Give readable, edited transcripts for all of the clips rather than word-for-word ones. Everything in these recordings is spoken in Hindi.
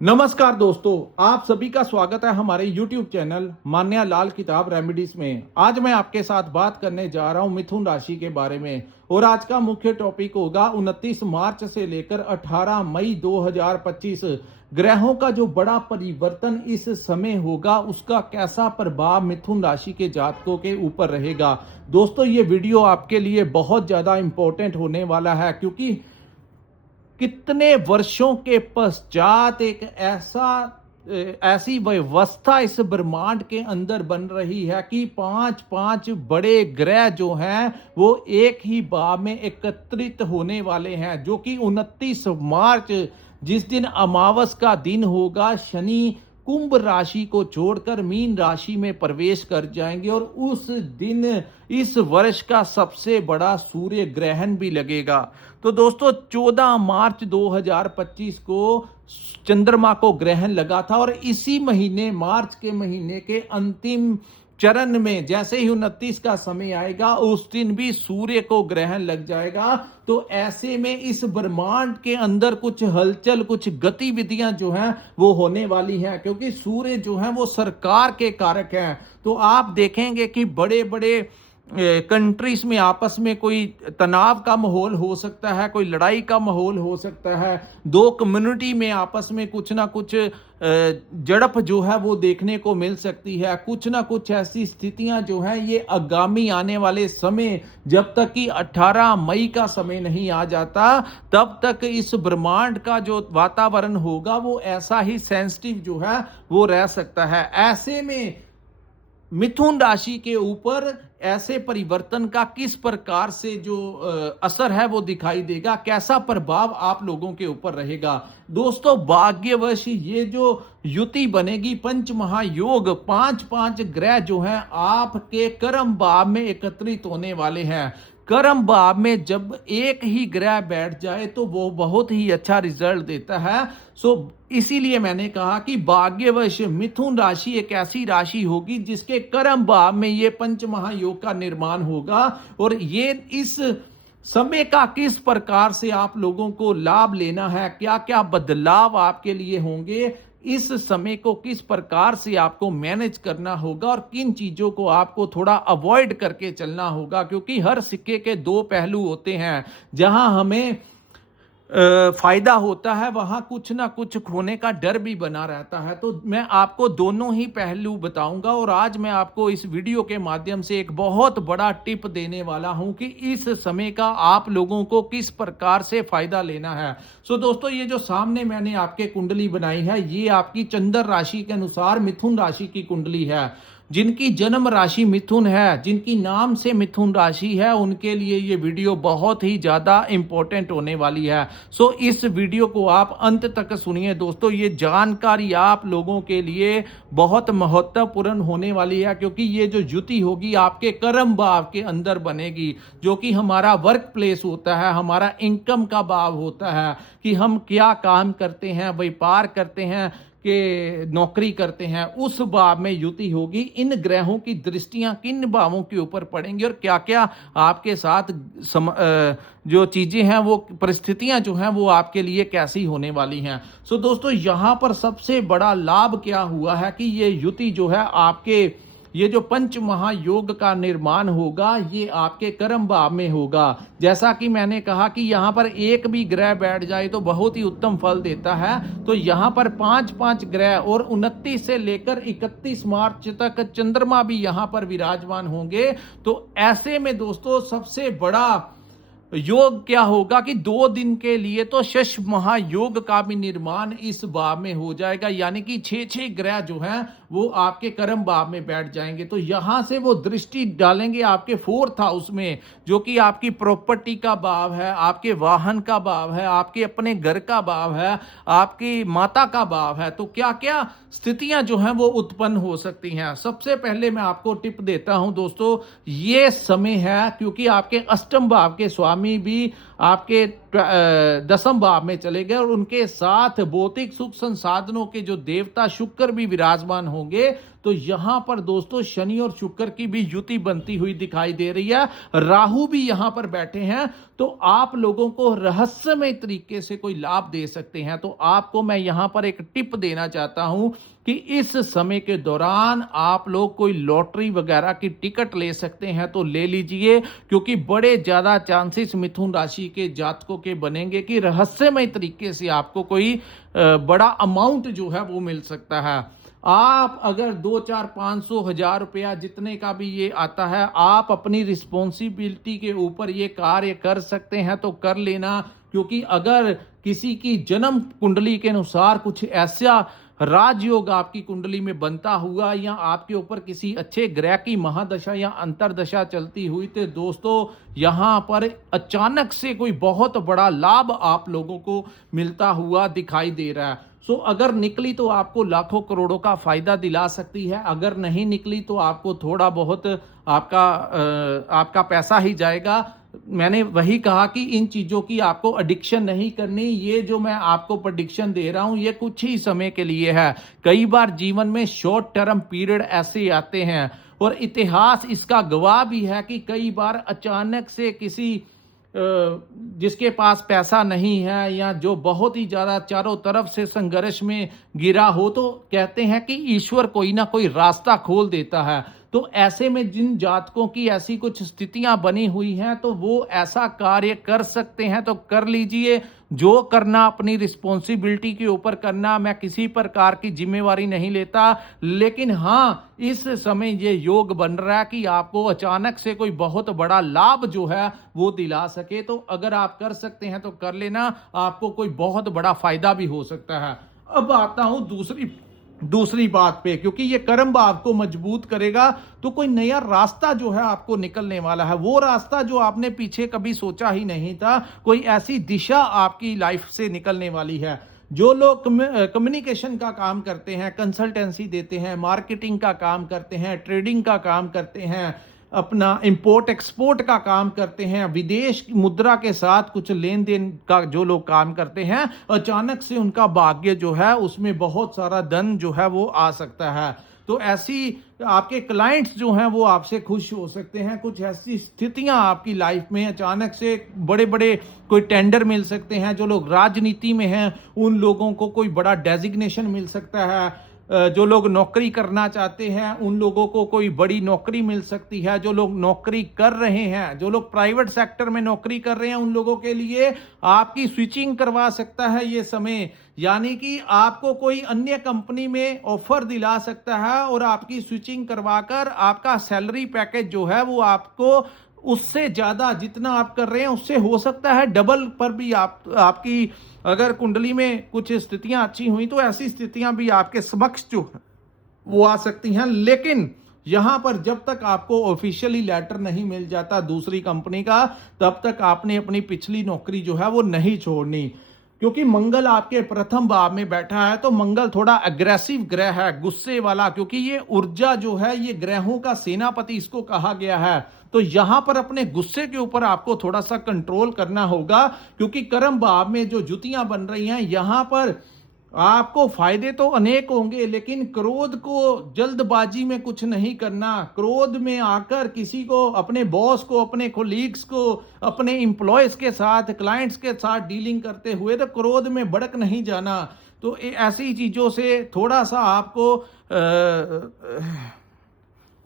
नमस्कार दोस्तों, आप सभी का स्वागत है हमारे YouTube चैनल मान्या लाल किताब रेमेडीज में। आज मैं आपके साथ बात करने जा रहा हूं मिथुन राशि के बारे में और आज का मुख्य टॉपिक होगा 29 मार्च से लेकर 18 मई 2025 ग्रहों का जो बड़ा परिवर्तन इस समय होगा उसका कैसा प्रभाव मिथुन राशि के जातकों के ऊपर रहेगा। दोस्तों, ये वीडियो आपके लिए बहुत ज्यादा इंपॉर्टेंट होने वाला है क्योंकि कितने वर्षों के पश्चात एक ऐसी व्यवस्था इस ब्रह्मांड के अंदर बन रही है कि पांच पांच बड़े ग्रह जो हैं वो एक ही भाव में एकत्रित होने वाले हैं, जो कि 29 मार्च जिस दिन अमावस का दिन होगा, शनि कुंभ राशि को छोड़कर मीन राशि में प्रवेश कर जाएंगे और उस दिन इस वर्ष का सबसे बड़ा सूर्य ग्रहण भी लगेगा। तो दोस्तों, 14 मार्च 2025 को चंद्रमा को ग्रहण लगा था और इसी महीने मार्च के महीने के अंतिम चरण में जैसे ही 29 का समय आएगा उस दिन भी सूर्य को ग्रहण लग जाएगा। तो ऐसे में इस ब्रह्मांड के अंदर कुछ हलचल, कुछ गतिविधियां जो हैं वो होने वाली हैं, क्योंकि सूर्य जो है वो सरकार के कारक हैं। तो आप देखेंगे कि बड़े बड़े कंट्रीज में आपस में कोई तनाव का माहौल हो सकता है, कोई लड़ाई का माहौल हो सकता है, दो कम्युनिटी में आपस में कुछ ना कुछ झड़प जो है वो देखने को मिल सकती है। कुछ ना कुछ ऐसी स्थितियां जो हैं ये आगामी आने वाले समय, जब तक कि 18 मई का समय नहीं आ जाता तब तक इस ब्रह्मांड का जो वातावरण होगा वो ऐसा ही सेंसिटिव जो है वो रह सकता है। ऐसे में मिथुन राशि के ऊपर ऐसे परिवर्तन का किस प्रकार से जो असर है वो दिखाई देगा, कैसा प्रभाव आप लोगों के ऊपर रहेगा। दोस्तों, भाग्यवश ये जो युति बनेगी, पंच महायोग, पांच पांच ग्रह जो हैं आपके कर्म भाव में एकत्रित होने वाले हैं। कर्म भाव में जब एक ही ग्रह बैठ जाए तो वो बहुत ही अच्छा रिजल्ट देता है। इसीलिए मैंने कहा कि भाग्यवश मिथुन राशि एक ऐसी राशि होगी जिसके कर्म भाव में ये पंच महायोग का निर्माण होगा और ये इस समय का किस प्रकार से आप लोगों को लाभ लेना है, क्या क्या बदलाव आपके लिए होंगे, इस समय को किस प्रकार से आपको मैनेज करना होगा और किन चीजों को आपको थोड़ा अवॉइड करके चलना होगा, क्योंकि हर सिक्के के दो पहलू होते हैं। जहां हमें फायदा होता है वहां कुछ ना कुछ खोने का डर भी बना रहता है। तो मैं आपको दोनों ही पहलू बताऊंगा और आज मैं आपको इस वीडियो के माध्यम से एक बहुत बड़ा टिप देने वाला हूं कि इस समय का आप लोगों को किस प्रकार से फायदा लेना है। दोस्तों, ये जो सामने मैंने आपके कुंडली बनाई है ये आपकी चंद्र राशि के अनुसार मिथुन राशि की कुंडली है। जिनकी जन्म राशि मिथुन है, जिनकी नाम से मिथुन राशि है, उनके लिए ये वीडियो बहुत ही ज्यादा इंपॉर्टेंट होने वाली है। इस वीडियो को आप अंत तक सुनिए दोस्तों। ये जानकारी आप लोगों के लिए बहुत महत्वपूर्ण होने वाली है, क्योंकि ये जो युति होगी आपके कर्म भाव के अंदर बनेगी, जो कि हमारा वर्क प्लेस होता है, हमारा इनकम का भाव होता है कि हम क्या काम करते हैं, व्यापार करते हैं कि नौकरी करते हैं, उस भाव में युति होगी। इन ग्रहों की दृष्टियां किन भावों के ऊपर पड़ेंगी और क्या क्या आपके साथ जो चीजें हैं वो परिस्थितियां जो हैं वो आपके लिए कैसी होने वाली हैं। दोस्तों, यहां पर सबसे बड़ा लाभ क्या हुआ है कि ये युति जो है आपके, ये जो पंच महायोग का निर्माण होगा ये आपके कर्म भाव में होगा। जैसा कि मैंने कहा कि यहां पर एक भी ग्रह बैठ जाए तो बहुत ही उत्तम फल देता है। तो यहां पर पांच पांच ग्रह और 29 से लेकर 31 मार्च तक चंद्रमा भी यहां पर विराजमान होंगे। तो ऐसे में दोस्तों सबसे बड़ा योग क्या होगा कि 2 दिन के लिए तो शश महायोग का भी निर्माण इस भाव में हो जाएगा, यानी कि 6 ग्रह जो हैं वो आपके कर्म भाव में बैठ जाएंगे। तो यहां से वो दृष्टि डालेंगे आपके 4th हाउस में, जो कि आपकी प्रॉपर्टी का भाव है, आपके वाहन का भाव है, आपके अपने घर का भाव है, आपकी माता का भाव है। तो क्या क्या स्थितियां जो हैं वो उत्पन्न हो सकती हैं। सबसे पहले मैं आपको टिप देता हूं दोस्तों, ये समय है क्योंकि आपके अष्टम भाव के स्वामी भी आपके 10th भाव में चले गए और उनके साथ भौतिक सुख संसाधनों के जो देवता शुक्र भी विराजमान होंगे। तो यहाँ पर दोस्तों शनि और शुक्र की भी युति बनती हुई दिखाई दे रही है, राहु भी यहाँ पर बैठे हैं, तो आप लोगों को रहस्यमय तरीके से कोई लाभ दे सकते हैं। तो आपको मैं यहाँ पर एक टिप देना चाहता हूं कि इस समय के दौरान आप लोग कोई लॉटरी वगैरह की टिकट ले सकते हैं तो ले लीजिए, क्योंकि बड़े ज्यादा चांसेस मिथुन राशि के जातकों के बनेंगे कि रहस्यमय तरीके से आपको कोई बड़ा अमाउंट जो है वो मिल सकता है। आप अगर 2, 4, 500, 1000 रुपया जितने का भी ये आता है, आप अपनी रिस्पॉन्सिबिलिटी के ऊपर ये कार्य कर सकते हैं तो कर लेना, क्योंकि अगर किसी की जन्म कुंडली के अनुसार कुछ ऐसा राजयोग आपकी कुंडली में बनता हुआ या आपके ऊपर किसी अच्छे ग्रह की महादशा या अंतरदशा चलती हुई, तो दोस्तों यहां पर अचानक से कोई बहुत बड़ा लाभ आप लोगों को मिलता हुआ दिखाई दे रहा है। सो अगर निकली तो आपको लाखों करोड़ों का फायदा दिला सकती है, अगर नहीं निकली तो आपको थोड़ा बहुत आपका पैसा ही जाएगा। मैंने वही कहा कि इन चीजों की आपको एडिक्शन नहीं करनी। ये जो मैं आपको प्रेडिक्शन दे रहा हूं ये कुछ ही समय के लिए है। कई बार जीवन में शॉर्ट टर्म पीरियड ऐसे आते हैं और इतिहास इसका गवाह भी है कि कई बार अचानक से किसी जिसके पास पैसा नहीं है या जो बहुत ही ज्यादा चारों तरफ से संघर्ष में गिरा हो, तो कहते हैं कि ईश्वर कोई ना कोई रास्ता खोल देता है। तो ऐसे में जिन जातकों की ऐसी कुछ स्थितियां बनी हुई हैं तो वो ऐसा कार्य कर सकते हैं तो कर लीजिए। जो करना अपनी रिस्पॉन्सिबिलिटी के ऊपर करना, मैं किसी प्रकार की जिम्मेवारी नहीं लेता, लेकिन हाँ इस समय ये योग बन रहा है कि आपको अचानक से कोई बहुत बड़ा लाभ जो है वो दिला सके। तो अगर आप कर सकते हैं तो कर लेना, आपको कोई बहुत बड़ा फायदा भी हो सकता है। अब आता हूं दूसरी बात पे, क्योंकि ये कर्म भाव को मजबूत करेगा तो कोई नया रास्ता जो है आपको निकलने वाला है। वो रास्ता जो आपने पीछे कभी सोचा ही नहीं था, कोई ऐसी दिशा आपकी लाइफ से निकलने वाली है। जो लोग कम्युनिकेशन का काम करते हैं, कंसल्टेंसी देते हैं, मार्केटिंग का काम करते हैं, ट्रेडिंग का काम करते हैं, अपना इंपोर्ट एक्सपोर्ट का काम करते हैं, विदेश की मुद्रा के साथ कुछ लेन देन का जो लोग काम करते हैं, अचानक से उनका भाग्य जो है उसमें बहुत सारा धन जो है वो आ सकता है। तो ऐसी आपके क्लाइंट्स जो हैं वो आपसे खुश हो सकते हैं। कुछ ऐसी स्थितियां आपकी लाइफ में अचानक से बड़े बड़े कोई टेंडर मिल सकते हैं। जो लोग राजनीति में हैं उन लोगों को कोई बड़ा डेजिग्नेशन मिल सकता है। जो लोग नौकरी करना चाहते हैं उन लोगों को कोई बड़ी नौकरी मिल सकती है। जो लोग नौकरी कर रहे हैं, जो लोग प्राइवेट सेक्टर में नौकरी कर रहे हैं, उन लोगों के लिए आपकी स्विचिंग करवा सकता है ये समय। यानी कि आपको कोई अन्य कंपनी में ऑफर दिला सकता है और आपकी स्विचिंग करवाकर आपका सैलरी पैकेज जो है वो आपको उससे ज्यादा जितना आप कर रहे हैं उससे हो सकता है डबल पर भी आपकी अगर कुंडली में कुछ स्थितियां अच्छी हुई तो ऐसी स्थितियां भी आपके समक्ष जो वो आ सकती हैं। लेकिन यहां पर जब तक आपको ऑफिशियली लेटर नहीं मिल जाता दूसरी कंपनी का, तब तक आपने अपनी पिछली नौकरी जो है वो नहीं छोड़नी। क्योंकि मंगल आपके प्रथम भाव में बैठा है, तो मंगल थोड़ा अग्रेसिव ग्रह है, गुस्से वाला, क्योंकि ये ऊर्जा जो है ये ग्रहों का सेनापति इसको कहा गया है। तो यहां पर अपने गुस्से के ऊपर आपको थोड़ा सा कंट्रोल करना होगा, क्योंकि कर्म भाव में जो जुतियां बन रही हैं यहां पर आपको फायदे तो अनेक होंगे, लेकिन क्रोध को जल्दबाजी में कुछ नहीं करना। क्रोध में आकर किसी को, अपने बॉस को, अपने कोलीग्स को, अपने एम्प्लॉयज के साथ, क्लाइंट्स के साथ डीलिंग करते हुए तो क्रोध में भड़क नहीं जाना। तो ऐसी चीजों से थोड़ा सा आपको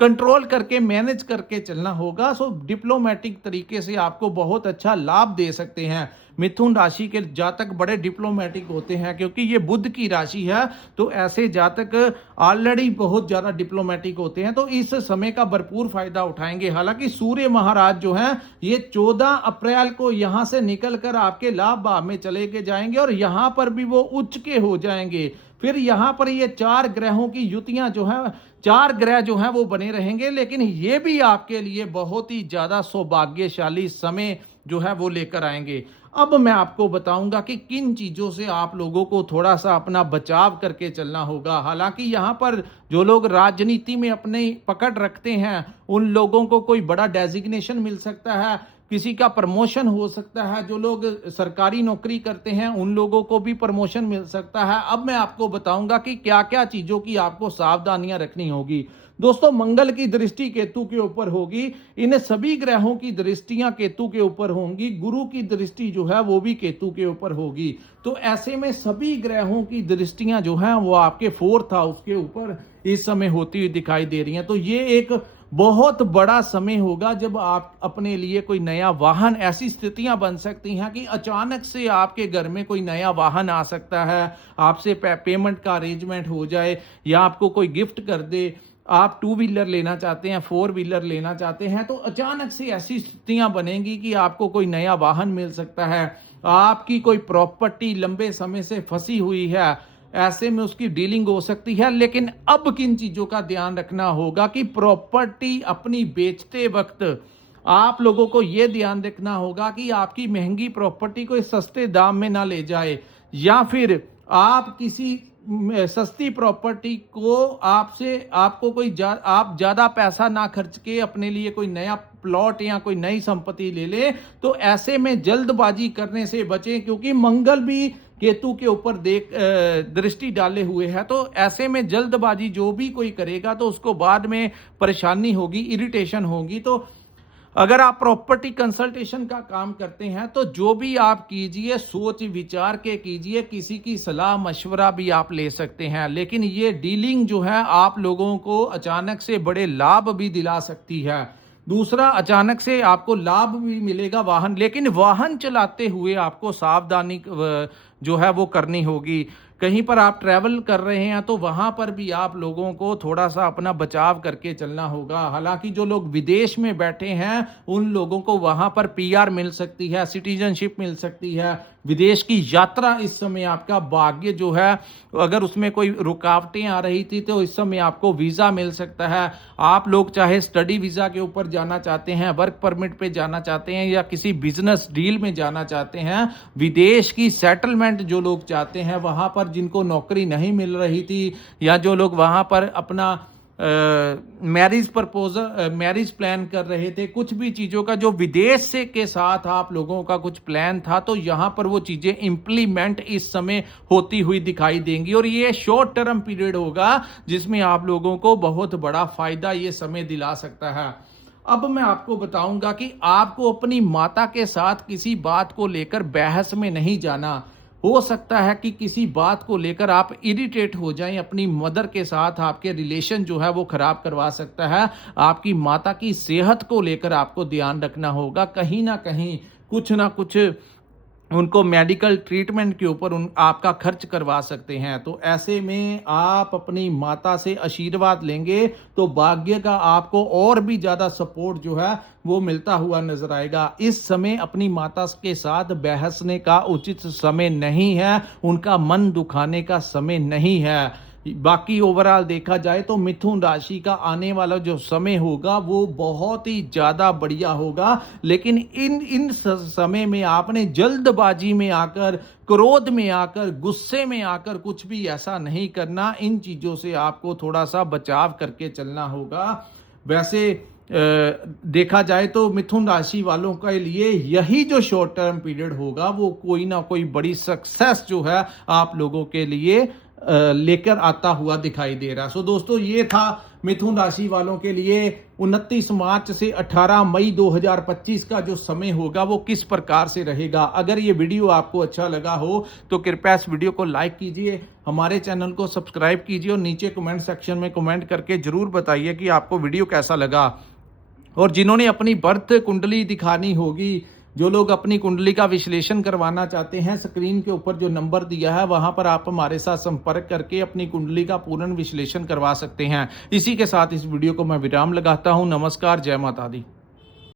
कंट्रोल करके मैनेज करके चलना होगा। सो डिप्लोमेटिक तरीके से आपको बहुत अच्छा लाभ दे सकते हैं। मिथुन राशि के जातक बड़े डिप्लोमेटिक होते हैं, क्योंकि ये बुध की राशि है, तो ऐसे जातक ऑलरेडी बहुत ज्यादा डिप्लोमेटिक होते हैं, तो इस समय का भरपूर फायदा उठाएंगे। हालांकि सूर्य महाराज जो हैं ये 14 अप्रैल को यहां से निकलकर आपके लाभ भाव में चले के जाएंगे और यहां पर भी वो उच्च के हो जाएंगे। फिर यहां पर ये 4 ग्रहों की युतियां जो है, 4 ग्रह जो हैं वो बने रहेंगे, लेकिन ये भी आपके लिए बहुत ही ज्यादा सौभाग्यशाली समय जो है वो लेकर आएंगे। अब मैं आपको बताऊंगा कि किन चीजों से आप लोगों को थोड़ा सा अपना बचाव करके चलना होगा। हालांकि यहां पर जो लोग राजनीति में अपनी पकड़ रखते हैं उन लोगों को कोई बड़ा डेजिग्नेशन मिल सकता है। किसी का प्रमोशन हो सकता है, जो लोग सरकारी नौकरी करते हैं उन लोगों को भी प्रमोशन मिल सकता है। अब मैं आपको बताऊंगा कि क्या क्या चीजों की आपको सावधानियां रखनी होगी। दोस्तों, मंगल की दृष्टि केतु के ऊपर होगी, इन सभी ग्रहों की दृष्टियां केतु के ऊपर होंगी, गुरु की दृष्टि जो है वो भी केतु के ऊपर होगी। तो ऐसे में सभी ग्रहों की दृष्टियां जो हैं वो आपके 4th हाउस के ऊपर इस समय होती हुई दिखाई दे रही हैं। तो ये एक बहुत बड़ा समय होगा जब आप अपने लिए कोई नया वाहन, ऐसी स्थितियां बन सकती हैं कि अचानक से आपके घर में कोई नया वाहन आ सकता है, आपसे पेमेंट का अरेंजमेंट हो जाए या आपको कोई गिफ्ट कर दे। आप 2 व्हीलर लेना चाहते हैं, 4 व्हीलर लेना चाहते हैं, तो अचानक से ऐसी स्थितियां बनेंगी कि आपको कोई नया वाहन मिल सकता है। आपकी कोई प्रॉपर्टी लंबे समय से फंसी हुई है, ऐसे में उसकी डीलिंग हो सकती है। लेकिन अब किन चीजों का ध्यान रखना होगा कि प्रॉपर्टी अपनी बेचते वक्त आप लोगों को यह ध्यान रखना होगा कि आपकी महंगी प्रॉपर्टी कोई सस्ते दाम में ना ले जाए, या फिर आप किसी सस्ती प्रॉपर्टी को आपको कोई आप ज्यादा पैसा ना खर्च के अपने लिए कोई नया प्लॉट या कोई नई संपत्ति ले ले। तो ऐसे में जल्दबाजी करने से बचें, क्योंकि मंगल भी केतु के ऊपर दृष्टि डाले हुए है। तो ऐसे में जल्दबाजी जो भी कोई करेगा तो उसको बाद में परेशानी होगी, इरिटेशन होगी। तो अगर आप प्रॉपर्टी कंसल्टेशन का काम करते हैं तो जो भी आप कीजिए सोच विचार के कीजिए, किसी की सलाह मशवरा भी आप ले सकते हैं। लेकिन ये डीलिंग जो है आप लोगों को अचानक से बड़े लाभ भी दिला सकती है। दूसरा, अचानक से आपको लाभ भी मिलेगा वाहन, लेकिन वाहन चलाते हुए आपको सावधानी जो है वो करनी होगी। कहीं पर आप ट्रैवल कर रहे हैं तो वहां पर भी आप लोगों को थोड़ा सा अपना बचाव करके चलना होगा। हालांकि जो लोग विदेश में बैठे हैं उन लोगों को वहां पर पीआर मिल सकती है, सिटीजनशिप मिल सकती है। विदेश की यात्रा इस समय आपका भाग्य जो है, अगर उसमें कोई रुकावटें आ रही थी तो इस समय आपको वीजा मिल सकता है। आप लोग चाहे स्टडी वीजा के ऊपर जाना चाहते हैं, वर्क परमिट पे जाना चाहते हैं, या किसी बिजनेस डील में जाना चाहते हैं, विदेश की सेटलमेंट जो लोग चाहते हैं, वहां पर जिनको नौकरी नहीं मिल रही थी, या जो लोग वहां पर अपना मैरिज प्लान कर रहे थे, कुछ भी चीज़ों का जो विदेश से के साथ आप लोगों का कुछ प्लान था, तो यहाँ पर वो चीज़ें इम्प्लीमेंट इस समय होती हुई दिखाई देंगी। और ये शॉर्ट टर्म पीरियड होगा जिसमें आप लोगों को बहुत बड़ा फायदा ये समय दिला सकता है। अब मैं आपको बताऊंगा कि आपको अपनी माता के साथ किसी बात को लेकर बहस में नहीं जाना। हो सकता है कि किसी बात को लेकर आप इरिटेट हो जाएं, अपनी मदर के साथ आपके रिलेशन जो है वो खराब करवा सकता है। आपकी माता की सेहत को लेकर आपको ध्यान रखना होगा, कहीं ना कहीं कुछ ना कुछ उनको मेडिकल ट्रीटमेंट के ऊपर आपका खर्च करवा सकते हैं। तो ऐसे में आप अपनी माता से आशीर्वाद लेंगे तो भाग्य का आपको और भी ज़्यादा सपोर्ट जो है वो मिलता हुआ नजर आएगा। इस समय अपनी माता के साथ बहसने का उचित समय नहीं है, उनका मन दुखाने का समय नहीं है। बाकी ओवरऑल देखा जाए तो मिथुन राशि का आने वाला जो समय होगा वो बहुत ही ज्यादा बढ़िया होगा। लेकिन इन समय में आपने जल्दबाजी में आकर, क्रोध में आकर, गुस्से में आकर कुछ भी ऐसा नहीं करना। इन चीजों से आपको थोड़ा सा बचाव करके चलना होगा। वैसे देखा जाए तो मिथुन राशि वालों के लिए यही जो शॉर्ट टर्म पीरियड होगा वो कोई ना कोई बड़ी सक्सेस जो है आप लोगों के लिए लेकर आता हुआ दिखाई दे रहा। सो दोस्तों, ये था मिथुन राशि वालों के लिए 29 मार्च से 18 मई 2025 का जो समय होगा वो किस प्रकार से रहेगा। अगर ये वीडियो आपको अच्छा लगा हो तो कृपया इस वीडियो को लाइक कीजिए, हमारे चैनल को सब्सक्राइब कीजिए और नीचे कमेंट सेक्शन में कमेंट करके जरूर बताइए कि आपको वीडियो कैसा लगा। और जिन्होंने अपनी बर्थ कुंडली दिखानी होगी, जो लोग अपनी कुंडली का विश्लेषण करवाना चाहते हैं, स्क्रीन के ऊपर जो नंबर दिया है वहां पर आप हमारे साथ संपर्क करके अपनी कुंडली का पूर्ण विश्लेषण करवा सकते हैं। इसी के साथ इस वीडियो को मैं विराम लगाता हूं। नमस्कार, जय माता दी।